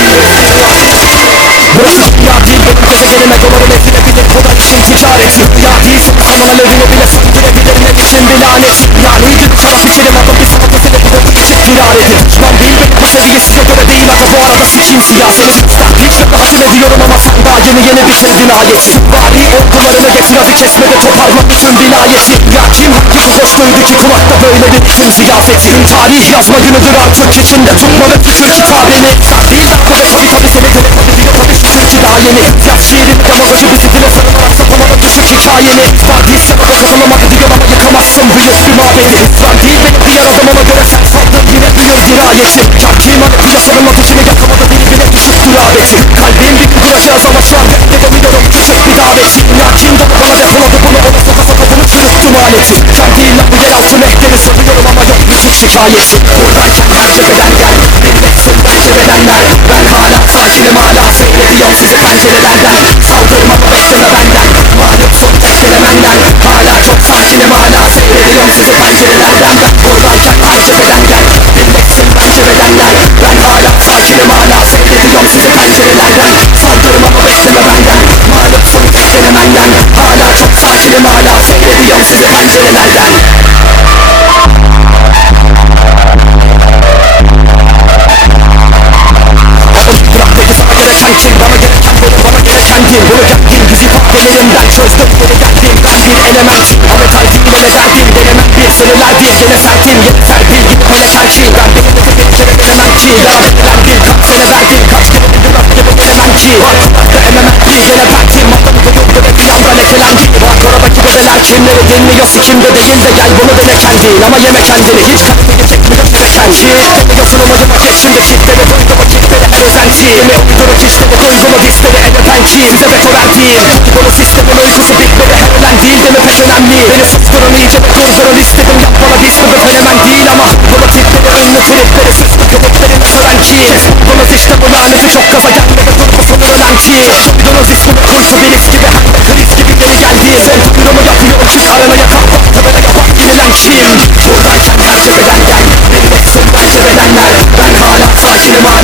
geri geldi. Burası dünya değil benim gezegenime dolarım edilebilir kolay işin ticareti Rüya değil sana zamanlarımı bile söndürebilir ne biçim bir lanet Yani sana biçelim adım bir sanat eseri bu da edin Düşman değil benim bu seviye size göre değil. Aga bu arada sikiyim siyaseti Sen hiç rahatsız ediyorum ama sen daha yeni yeni bir şey cinayet Bari ordularını getir hadi kesmede koparma bütün vilayeti Ya kim bu hoş duydu ki kulakta böyle bir işin ziyafeti Tarih yazma günüdür artık içinde tutma ve tükür kitabeni Sen değil daha ve tabi tabi seni telefon ediyor tabi şükür ki daha yeni Yaz şiirini demagajı bizi dile sarılarak sapamana düşük hikayeni. Var değil sana da katılamadı diyor ama yıkamazsın büyük bir mabedi Var duraveti Kalbim bir gün duracağız ama şu an reddedemiyorum küçük bir daveti Ya kim dolu bana depoladı bunu ona soka soka bunu çürüttüm aleti Ben değil lan bu yeraltı mehteri soruyorum ama yok bütün şikayeti. Buradayken her cepheden gel Milletsin bence bedenler Ben hala sakinim hala seyrediyorum sizi pencerelerden Saldırmama bekleme benden. Mağlupsun tek kelimenden bana din Bunu gergin yüz ifadelerimden çözdüm. Geri geldim ben bir element Ama kalbim yine derdim Denemem bir seneler bir gene serdim Yine serpil gibi kale terkin Ben benim de bir kere denemem ki. Ya belendim kaç sene verdim Kaç kere dedim öfkeme gelemem ki. Haklarda ememem ki gene pentim Adamı koyuldu ve bir anda lekelendi Bak oradaki bebeler kimleri dinliyor Sikimde değil de gel bunu dene kendin Ama yeme kendini hiç kalbine çekmiyor gereken ki Demiyorsun ama disleri Ele ben ki size veto verdiğim Bunu sistemin uykusu bitmedi her ölen değil de mi pek önemli Beni susturun iyice ve durdurun istedim Yap bana bir sürü fenomen değil ama Bunu tipleri ünlü tripleri süslü köpekleri ne seven ki Buldunuz işte bu laneti çok gaza gelmedi dur bu sonu önemli Duydunuz ismini kurşu virüs gibi hem de kriz gibi geri geldi Son duyurumu yapıyorum ki karanaya kalkmak tabelaya bak yenilen kim? Buradayken her cepheden gel Milletsin bence bedenler Ben hala sakinim hala